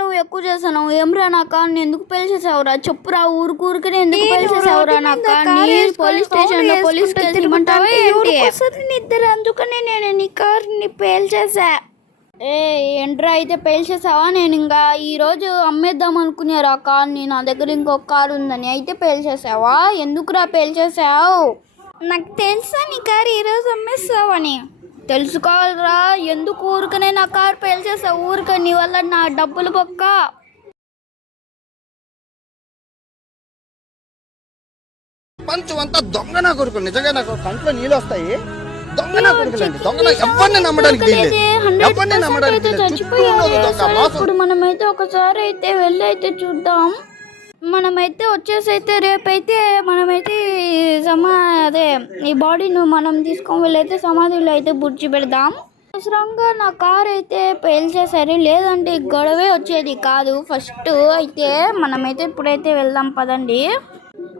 నువ్వు ఎక్కువ చేస్తున్నావు? ఏమ్రా నా కార్ని ఎందుకు పేల్చేసావురా? చెప్పురా, ఊరికనే ఎందుకు పేల్చేసావురా నా కార్ని? పోలీస్ స్టేషన్ లో పోలీస్ కేసు ఇవ్వమంటావా ఏంటి? నిద్ర అందుకనే నేను నీ కార్ని పేల్చేసా. ఏంట్రా అయితే పేల్చేసావా? నేను ఇంకా ఈరోజు అమ్మేద్దాం అనుకున్నారు ఆ కార్ని. నా దగ్గర ఇంకొక కారు ఉందని. అయితే పేల్చేసావా? ఎందుకురా పేల్చేసావు? నాకు తెలుసా నీ కారు ఈరోజు అమ్మేస్తావని. తెలుసుకోవాలరా, ఎందుకు ఊరికనే నా కారు పేల్చేసావు? ఊరికే నీ వల్ల నా డబ్బులు బొక్క. ప్రపంచం అంతా దొంగ నా కొడుకులు. నిజంగా నాకు కంట్లో నీళ్ళు వస్తాయి. దొంగ నా కొడుకులండి. దొంగ ఎవరిని నమ్మడానికి వీల్లేదు. ఎవరిని నమ్మడానికి ఇప్పుడు మనమైతే ఒకసారి అయితే వెళ్ళి అయితే చూద్దాం. మనమైతే వచ్చేసి అయితే రేపైతే మనమైతే అదే ఈ బాడీని మనం తీసుకొని వెళ్ళైతే సమాధిలో అయితే బుడ్చి పెడదాం. అవసరంగా నా కార్ అయితే పేల్చేసరి, లేదంటే గొడవే వచ్చేది కాదు. ఫస్ట్ అయితే మనమైతే ఇప్పుడైతే వెళ్దాం పదండి.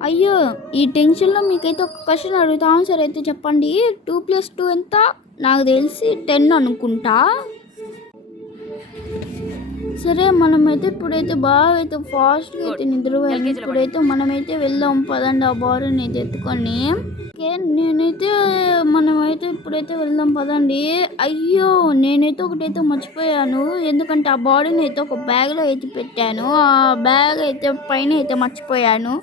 అయ్యో, ఈ టెన్షన్లో మీకైతే ఒక క్వశ్చన్ అడుగుతా, ఆన్సర్ అయితే చెప్పండి. 2+2 ఎంత? నాకు తెలిసి 10 అనుకుంటా. సరే, మనమైతే ఇప్పుడైతే బాగా అయితే ఫాస్ట్గా అయితే నిద్రపోయాలి. ఇప్పుడైతే మనమైతే వెళ్దాం పదండి, ఆ బాడీని అయితే ఎత్తుకొని. మనమైతే ఇప్పుడైతే వెళ్దాం పదండి. అయ్యో, నేనైతే ఒకటైతే మర్చిపోయాను. ఎందుకంటే ఆ బాడీని అయితే ఒక బ్యాగ్లో అయితే పెట్టాను. ఆ బ్యాగ్ అయితే పైన అయితే మర్చిపోయాను.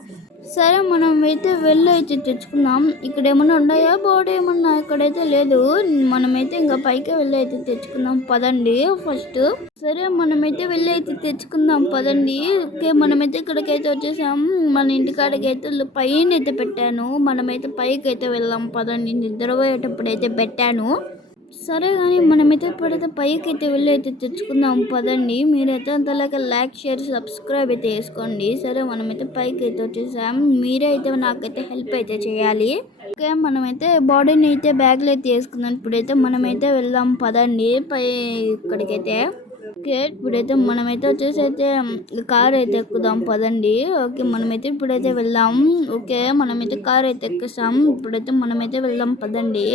సరే, మనం అయితే వెళ్ళి అయితే తెచ్చుకుందాం. ఇక్కడ ఏమన్నా ఉన్నాయా బాడీ? ఏమన్నా ఇక్కడైతే లేదు. మనమైతే ఇంకా పైకి వెళ్ళి అయితే తెచ్చుకుందాం పదండి ఫస్ట్. సరే, మనమైతే వెళ్ళి అయితే తెచ్చుకుందాం పదండి. ఓకే, మనమైతే ఇక్కడికైతే వచ్చేసాం. మన ఇంటికాడికి అయితే పైన అయితే పెట్టాను. మనమైతే పైకి అయితే వెళ్దాం పదండి. నిద్రపోయేటప్పుడు అయితే పెట్టాను. సరే, కానీ మనమైతే ఇప్పుడైతే పైకి అయితే వెళ్ళి అయితే తెచ్చుకుందాం పదండి. మీరైతే అంతలాగా లైక్, షేర్, సబ్స్క్రైబ్ అయితే వేసుకోండి. సరే, మనమైతే పైకి అయితే వచ్చేసాం. మీరే అయితే నాకైతే హెల్ప్ అయితే చేయాలి. ఓకే, మనమైతే బాడీని అయితే బ్యాగ్లో అయితే వేసుకుందాం. ఇప్పుడైతే మనమైతే వెళ్దాం పదండి ఇక్కడికైతే. ఓకే, ఇప్పుడైతే మనమైతే వచ్చేసి అయితే కార్ అయితే ఎక్కుదాం పదండి. ఓకే, మనమైతే ఇప్పుడైతే వెళ్దాం. ఓకే, మనమైతే కార్ అయితే ఎక్కేసాం. ఇప్పుడైతే మనమైతే వెళ్దాం పదండి.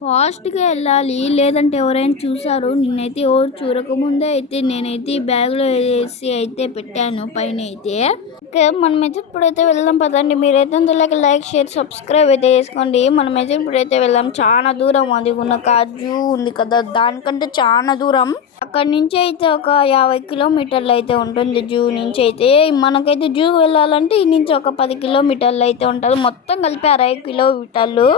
ఫాస్ట్గా వెళ్ళాలి, లేదంటే ఎవరైనా చూసారు. నిన్నైతే ఎవరు చూడకముందే అయితే నేనైతే ఈ బ్యాగ్లో వేసి అయితే పెట్టాను పైన అయితే. ఓకే, మనమైతే ఇప్పుడైతే వెళ్దాం పదండి. మీరైతే అందులోకి లైక్, షేర్, సబ్స్క్రైబ్ అయితే చేసుకోండి. మనమైతే ఇప్పుడైతే వెళ్దాం. చాలా దూరం అది ఉన్న జూ ఉంది కదా, దానికంటే చాలా దూరం. అక్కడి నుంచి అయితే ఒక 50 కిలోమీటర్లు అయితే ఉంటుంది జూ నుంచి అయితే. మనకైతే జూ వెళ్ళాలంటే ఈ నుంచి ఒక 10 కిలోమీటర్లు అయితే ఉంటుంది. మొత్తం కలిపి 60 కిలోమీటర్లు.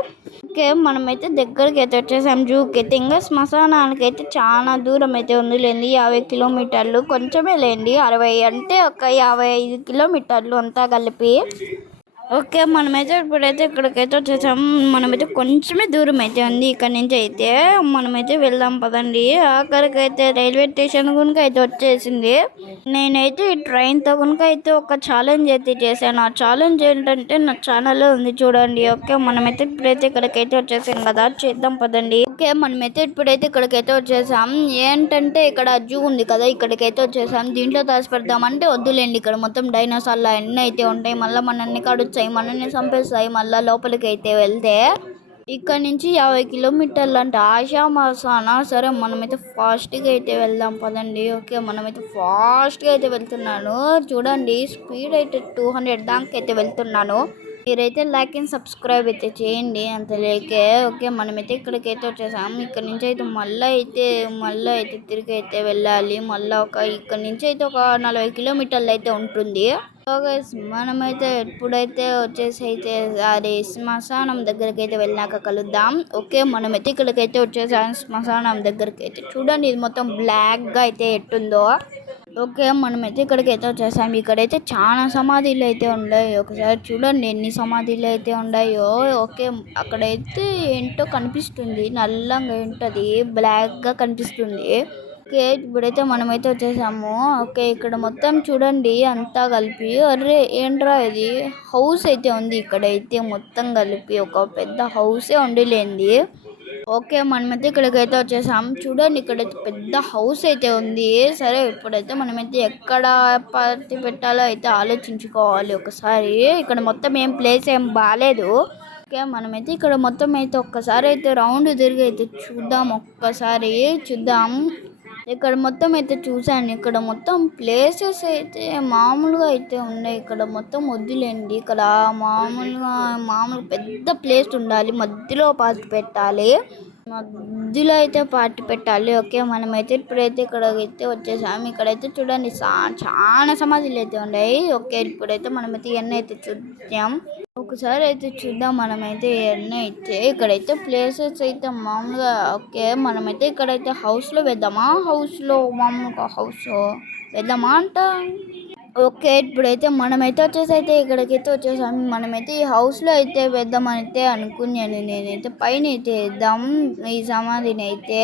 ఓకే, మనమైతే దగ్గరికి అయితే వచ్చేసాం జూకి అయితే. ఇంకా శ్మశానానికి అయితే చాలా దూరం అయితే ఉంది లేండి. 50 కిలోమీటర్లు కొంచెమే లేండి. 60 అంటే ఒక 55 కిలోమీటర్లు అంతా కలిపి. ఓకే, మనమైతే ఇప్పుడైతే ఇక్కడికైతే వచ్చేసాం. మనమైతే కొంచెమే దూరం అయితే ఉంది ఇక్కడ నుంచి అయితే. మనమైతే వెళ్దాం పదండి. ఆఖరికైతే రైల్వే స్టేషన్ కనుక అయితే వచ్చేసింది. నేనైతే ఈ ట్రైన్తో కనుక అయితే ఒక ఛాలెంజ్ అయితే చేశాను. ఆ ఛాలెంజ్ ఏంటంటే నా ఛానల్లో ఉంది చూడండి. ఓకే, మనమైతే ఇప్పుడైతే ఇక్కడికైతే వచ్చేసాం కదా, చేద్దాం పదండి. ఓకే, మనమైతే ఇప్పుడైతే ఇక్కడికైతే వచ్చేసాం. ఏంటంటే ఇక్కడ జూ ఉంది కదా, ఇక్కడికైతే వచ్చేసాం. దీంట్లో దాచిపెడదామంటే వద్దులేండి, ఇక్కడ మొత్తం డైనోసార్లు అన్నీ అయితే ఉంటాయి. మళ్ళీ మనల్ని కడుస్తాయి, మనల్ని చంపేస్తాయి. మళ్ళీ లోపలికి అయితే వెళ్తే ఇక్కడ నుంచి 50 కిలోమీటర్లు అంటే ఆషామాసానా. సరే, మనమైతే ఫాస్ట్గా అయితే వెళ్దాం పదండి. ఓకే, మనమైతే ఫాస్ట్గా అయితే వెళ్తున్నాను చూడండి. స్పీడ్ అయితే 200 దాకా అయితే వెళ్తున్నాను. మీరైతే లైక్ అండ్ సబ్స్క్రైబ్ అయితే చేయండి అంత లేకే. ఓకే, మనమైతే ఇక్కడికైతే వచ్చేసాం. ఇక్కడ నుంచి అయితే మళ్ళీ అయితే తిరిగి అయితే వెళ్ళాలి. మళ్ళీ ఇక్కడ నుంచి అయితే ఒక 40 కిలోమీటర్లు అయితే ఉంటుంది. మనమైతే ఇప్పుడైతే వచ్చేసి అయితే అది శ్మశానం దగ్గరికి అయితే వెళ్ళినాక కలుద్దాం. ఓకే, మనమైతే ఇక్కడికైతే వచ్చేసాం శ్మశానం దగ్గరికి అయితే. చూడండి, ఇది మొత్తం బ్లాక్గా అయితే ఎట్టుందో. ఓకే, మనమైతే ఇక్కడికైతే వచ్చేసాం. ఇక్కడైతే చాలా సమాధులు అయితే ఉన్నాయి. ఒకసారి చూడండి ఎన్ని సమాధులు అయితే ఉన్నాయో. ఓకే, అక్కడైతే ఏంటో కనిపిస్తుంది, నల్లంగా ఉంటుంది, బ్లాక్గా కనిపిస్తుంది. ఓకే, ఇప్పుడైతే మనమైతే వచ్చేసాము. ఓకే, ఇక్కడ మొత్తం చూడండి అంతా కలిపి. అరే ఏంట్రా ఇది, హౌస్ అయితే ఉంది ఇక్కడైతే మొత్తం కలిపి. ఒక పెద్ద హౌసే ఉండిలేంది. ఓకే, మనమైతే ఇక్కడికైతే వచ్చేసాం. చూడండి, ఇక్కడైతే పెద్ద హౌస్ అయితే ఉంది. సరే, ఇప్పుడైతే మనమైతే ఎక్కడ పార్టీ పెట్టాలో అయితే ఆలోచించుకోవాలి ఒకసారి. ఇక్కడ మొత్తం ఏం ప్లేస్ ఏం బాగాలేదు. ఓకే, మనమైతే ఇక్కడ మొత్తం అయితే ఒక్కసారి అయితే రౌండ్ తిరిగి అయితే చూద్దాం. ఇక్కడ మొత్తం అయితే చూసాను. ఇక్కడ మొత్తం ప్లేసెస్ అయితే మామూలుగా అయితే ఉన్నాయి. ఇక్కడ మొత్తం వద్దులేండి. ఇక్కడ మామూలు పెద్ద ప్లేస్ ఉండాలి. మధ్యలో పార్క్ పెట్టాలి. మధ్యలో అయితే పార్టీ పెట్టాలి. ఓకే, మనమైతే ఇప్పుడైతే ఇక్కడైతే వచ్చేసాము. ఇక్కడైతే చూడండి చాలా సమాధులు అయితే ఉన్నాయి. ఓకే, ఇప్పుడైతే మనమైతే ఇవన్నీ అయితే చూద్దాం. ఒకసారి అయితే చూద్దాం. మనమైతే ఇవన్నీ అయితే ఇక్కడైతే ప్లేసెస్ అయితే మామూలుగా ఓకే, మనమైతే ఇక్కడైతే హౌస్లో వేద్దామా? మామూలుగా హౌస్ వేద్దామా అంట. ఓకే, ఇప్పుడైతే మనమైతే ఇక్కడికైతే వచ్చేసాము. మనమైతే ఈ హౌస్లో అయితే వేద్దామని అయితే అనుకున్నాను. నేనైతే పైన అయితే వేద్దాం ఈ సమాధిని అయితే.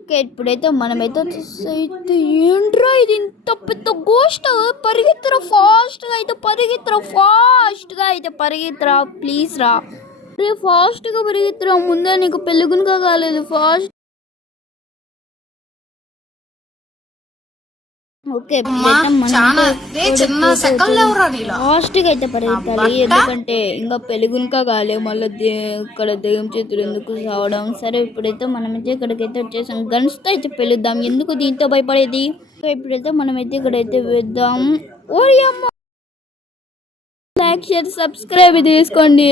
ఓకే, ఇప్పుడైతే మనమైతే వచ్చేసైతే ఏంట్రా ఇది ఇంత పెద్ద గోస్ట్? ఫాస్ట్గా అయితే పరిగెత్తరా ప్లీజ్ రా. ఫాస్ట్గా పరిగెత్తరా, ముందే నీకు పెళ్ళిగునిగా కాలేదు. ఓకే, ఫాస్ట్ గా అయితే పరిగెత్తాలి. ఎందుకంటే ఇంకా పెళ్ళిగునికా కాలే, మళ్ళీ ఇక్కడ దెయ్యం చేతులు ఎందుకు సావడం. సరే, ఇప్పుడైతే మనమైతే ఇక్కడికైతే వచ్చేసాం. గన్స్ తో అయితే పెళ్ళిద్దాం, ఎందుకు దీంతో భయపడేది. ఇప్పుడైతే మనమైతే ఇక్కడైతే వేద్దాం. ఓరి అమ్మ, లైక్ షేర్ సబ్స్క్రైబ్ చేసుకోండి.